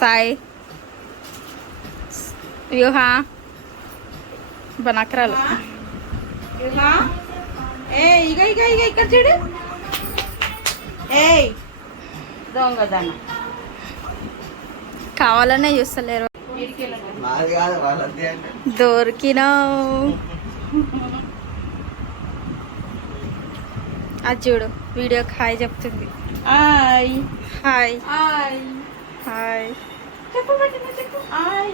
సాయి వ్యూహా బనకరాలు ఇక ఇక ఇక ఇక్కడ చూడు. దొంగదన కావాలనే చూస్తలేరు. దొరికినా అది చూడు వీడియోకి హాయ్ చెప్తుంది. హాయ్ హాయ్ హాయ్ హాయ్ చెప్పు చెప్పు హాయ్.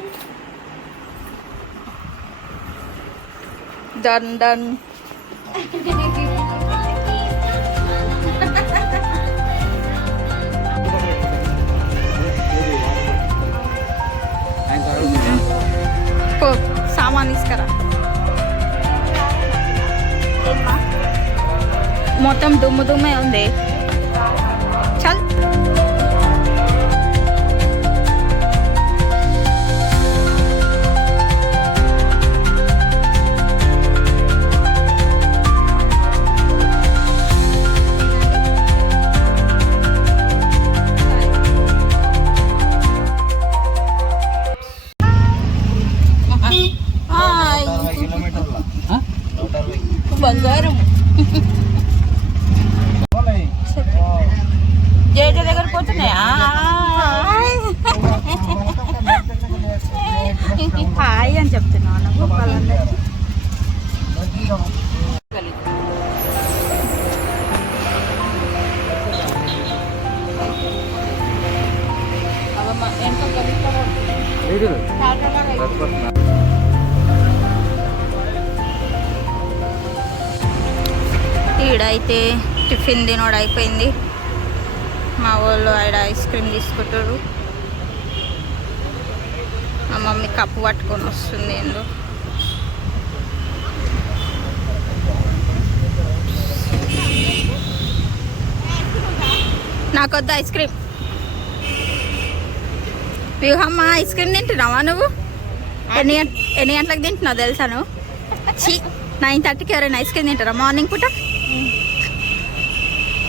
Done done. పో సామాన్ తీసుకురా. మొత్తం దుమ్ము దుమ్మే ఉంది. చల్ బంగారం. జేజ దగ్గర పోతున్నాయా? హాయ్ అని చెప్తున్నాను వాళ్ళందరికీ. ఈడైతే టిఫిన్ తినోడు అయిపోయింది. మా వాళ్ళు ఆడ ఐస్ క్రీమ్ తీసుకుంటారు. మా మమ్మీ కప్పు పట్టుకొని వస్తుంది. ఏందో నాకొద్దు ఐస్ క్రీమ్. వ్యూహమ్మ ఐస్ క్రీమ్ తింటున్నావా నువ్వు? ఎన్ని గంటలకు తింటున్నావు తెలుసా నువ్వు? 9:30కి ఎవరైనా ఐస్ క్రీమ్ తింటారా మార్నింగ్ పూట?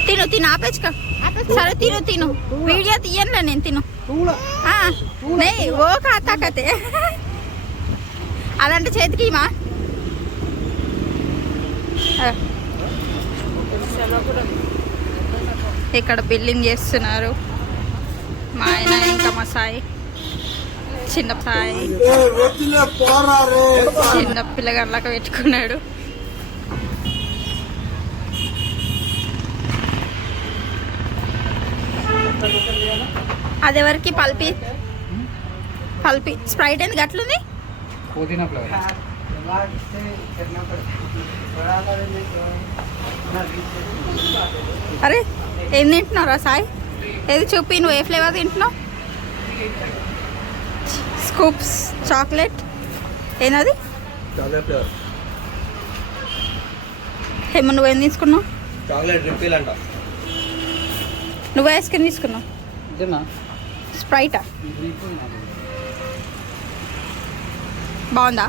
తిను తిను ఆపేచ్చుకో. సరే తిను తిను. వీడియో తీయనులే నేను. తిను ఓ కాతాకతే అదంటే చేతికి మా ఇక్కడ బిల్లింగ్ చేస్తున్నారు మా ఆయన ఇంకా మా సాయి. చిన్న సాయి చిన్న పిల్లగాళ్ళకి పెట్టుకున్నాడు. అదెవరికి పల్పి పల్పి స్ప్రైట్ ఎందుకు అట్లుంది? అరే ఏం తింటున్నారా సాయి? ఏది చూపి, నువ్వు ఏ ఫ్లేవర్ తింటున్నావు? Scoops chocolate. ఏనది? ఏమో నువ్వేం తీసుకున్నావు? నువ్వు ఐస్ క్రీమ్ తీసుకున్నావు? స్ప్రైటా? బాగుందా?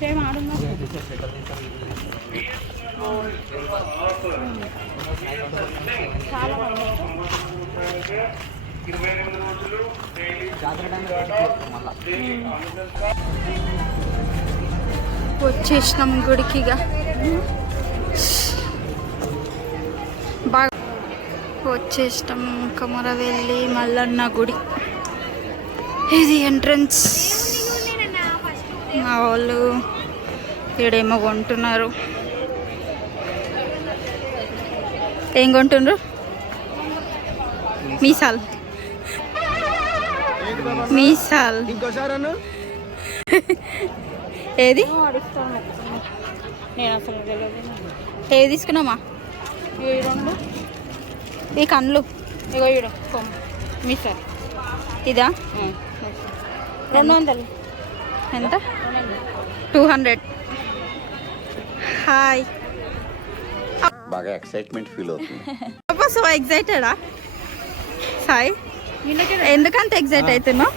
సేమ్ ఆడున్నా చాలా వచ్చేసినాం గుడికి ఇక బాగా వచ్చేసినాం కొమరవెల్లి మల్లన్న గుడి. ఇది ఎంట్రన్స్. మా వాళ్ళు ఈడేమో కొంటున్నారు. ఏం కొంటుండ్రు? మీసాల్ మీసాల్ ఏది నేను అసలు తెలియదు. ఏది తీసుకున్నామా? ఈ రెండు ఈ కళ్ళు ఇగో ఈడ కొమ్మ మీసాలు ఇదా 200. ఎంత? 200. హాయ్. బాగా ఎక్సైట్మెంట్ ఫీల్ అవుతుంది. అబ్బా సో ఎక్సైటెడా సాయి? ఎందుకంత ఎక్సైట్ అవుతున్నావు?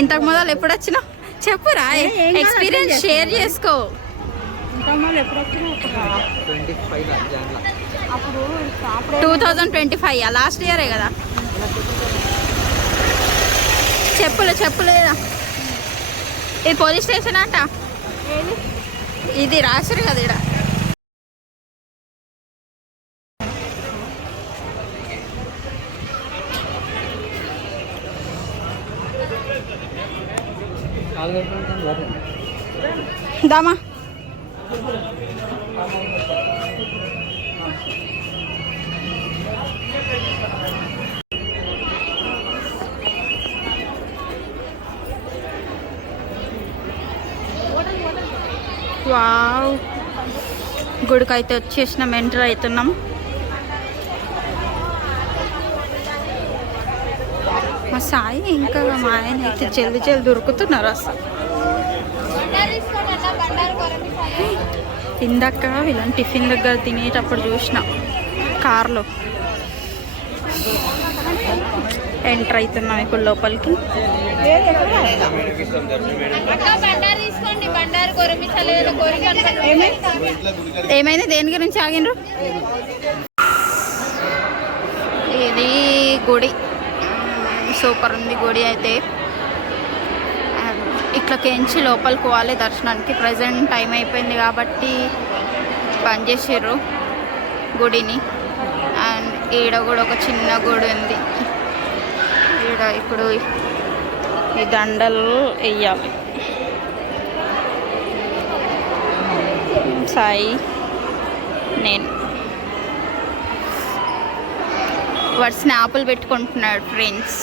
ఇంతకు మొదలు ఎప్పుడు వచ్చినావు చెప్పురా, ఎక్స్పీరియన్స్ షేర్ చేసుకో. ఎప్పుడు వచ్చినా అప్పుడు 2025 లాస్ట్ ఇయరే కదా. చెప్పులేదా? ఇది పోలీస్ స్టేషన్ అంట. ఇది రాశారు కదా ఇక్కడ. దామా వావ్, గుడికి అయితే వచ్చేసినాం, ఎంటర్ అవుతున్నాం. మా సాయి ఇంకా మా ఆయన అయితే జల్ది దొరుకుతున్నారు అసలు. ఇందాక వీళ్ళని టిఫిన్ దగ్గర తినేటప్పుడు చూసిన కార్లో. ఎంటర్ అవుతున్నాం ఇప్పుడు లోపలికి. ఏమైనా దేని గురించి ఆగినరు? ఇది గుడి సూపర్ ఉంది. గుడి అయితే ఇట్లకెంచి లోపలికి పోవాలి దర్శనానికి. ప్రజెంట్ టైం అయిపోయింది కాబట్టి బంద్ చేసారు గుడిని. అండ్ ఈడ కూడా ఒక చిన్న గుడి ఉంది. ఈడ ఇప్పుడు ఈ దండలు వెయ్యాలి. సాయి నేను వాడు స్నాపులు పెట్టుకుంటున్నాడు ఫ్రెండ్స్.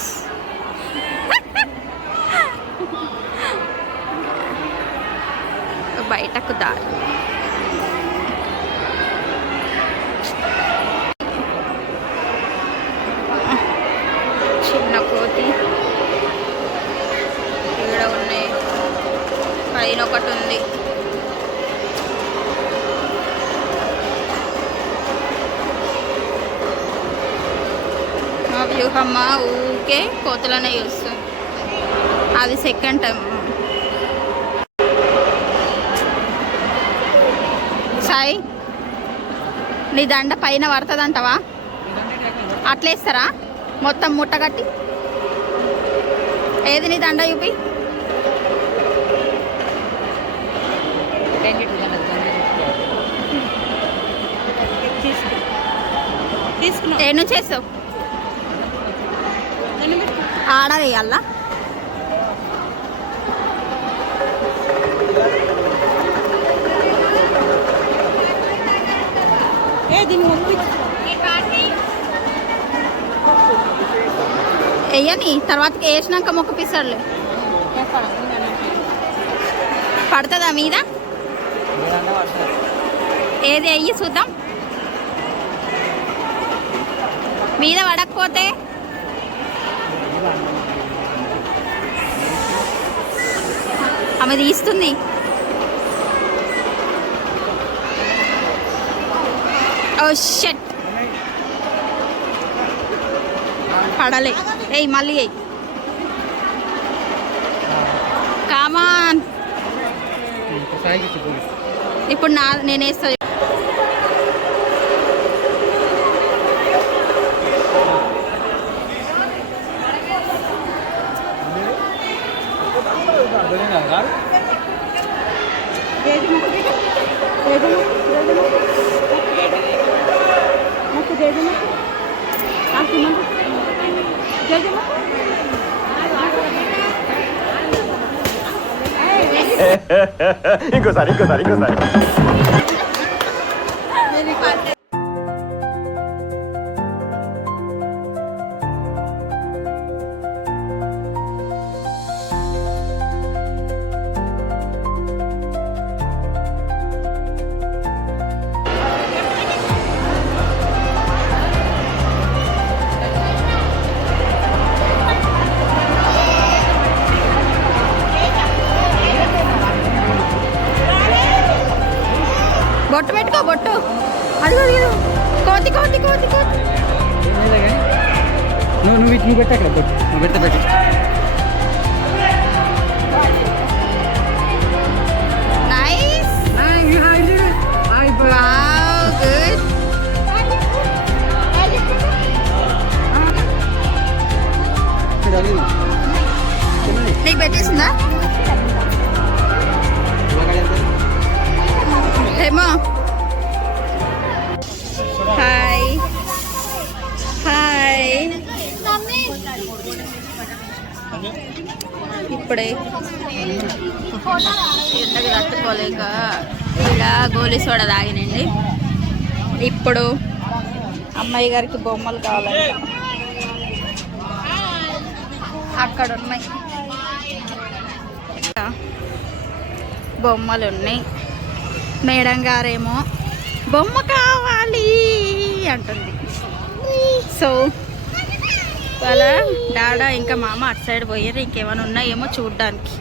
బయటకు దారి. చిన్న కోతి ఇక్కడ ఉన్నాయి. పైన ఒకటి ఉంది. మా వ్యూహమ్మ ఊకే కోతులనే చూస్తుంది. అది సెకండ్ టైం. సాయి నీ దండ పైన పడుతుంది అంటవా? అట్లేస్తారా మొత్తం ముట్ట కట్టి? ఏది నీ దండ చూపి. ఏ నుంచి వేస్తావు? ఆడ వేయాలా? వేయని తర్వాత వేసినాక మొక్క పిస్తాడులే. పడుతుందా మీద? ఏది వెయ్యి చూద్దాం. మీద పడకపోతే ఆమె తీస్తుంది. ఓ షట్. పడలే. ఏయ్ మళ్ళీ ఏయ్. కామాన్. ఇప్పుడు నేను వేస్తా. ఇంకోసారి బొట్టు పెట్టుకో బొట్టు. అదిగో అదిగో కోతి కోతి కోతి కోతి. నువ్వు పెట్టాక నువ్వు పెట్ట నైస్. Wow good. నీకు పెట్టేసిందా ఏమో. Hi hi. ఇప్పుడే ఎండకు తట్టుకోలేక ఇలా గోలీ సోడా తాగినండి. ఇప్పుడు అమ్మాయి గారికి బొమ్మలు కావాలంట. అక్కడ ఉన్నాయి బొమ్మలు ఉన్నాయి. మేడం గారేమో బొమ్మ కావాలి అంటుంది. సో వాళ్ళ డాడా ఇంకా మామ అటు సైడ్ పోయారు. ఇంకేమైనా ఉన్నాయేమో చూడ్డానికి.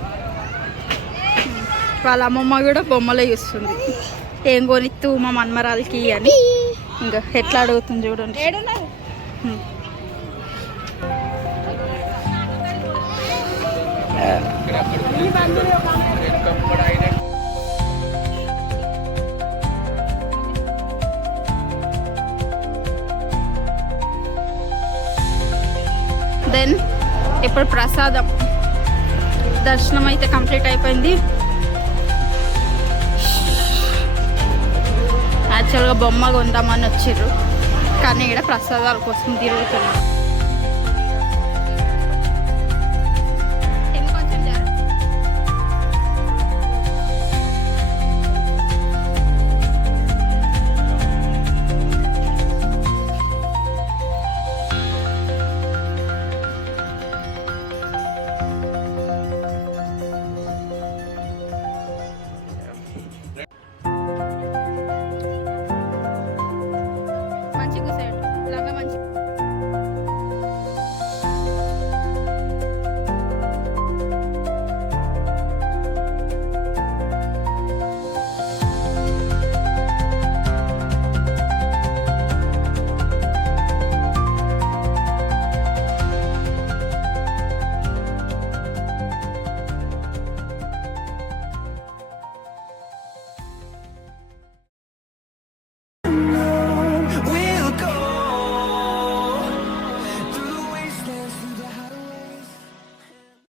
వాళ్ళ అమ్మమ్మ కూడా బొమ్మలే చూస్తుంది. ఏం కొనిత్తు మా మన్మరాలకి అని. ఇంకా ఎట్లా అడుగుతుంది చూడండి. దెన్ ఇప్పుడు ప్రసాదం దర్శనం అయితే కంప్లీట్ అయిపోయింది. యాక్చువల్గా బొమ్మ కొందామని వచ్చిర్రు కానీ ఇక్కడ ప్రసాదాల కోసం తిరుగుతున్నారు.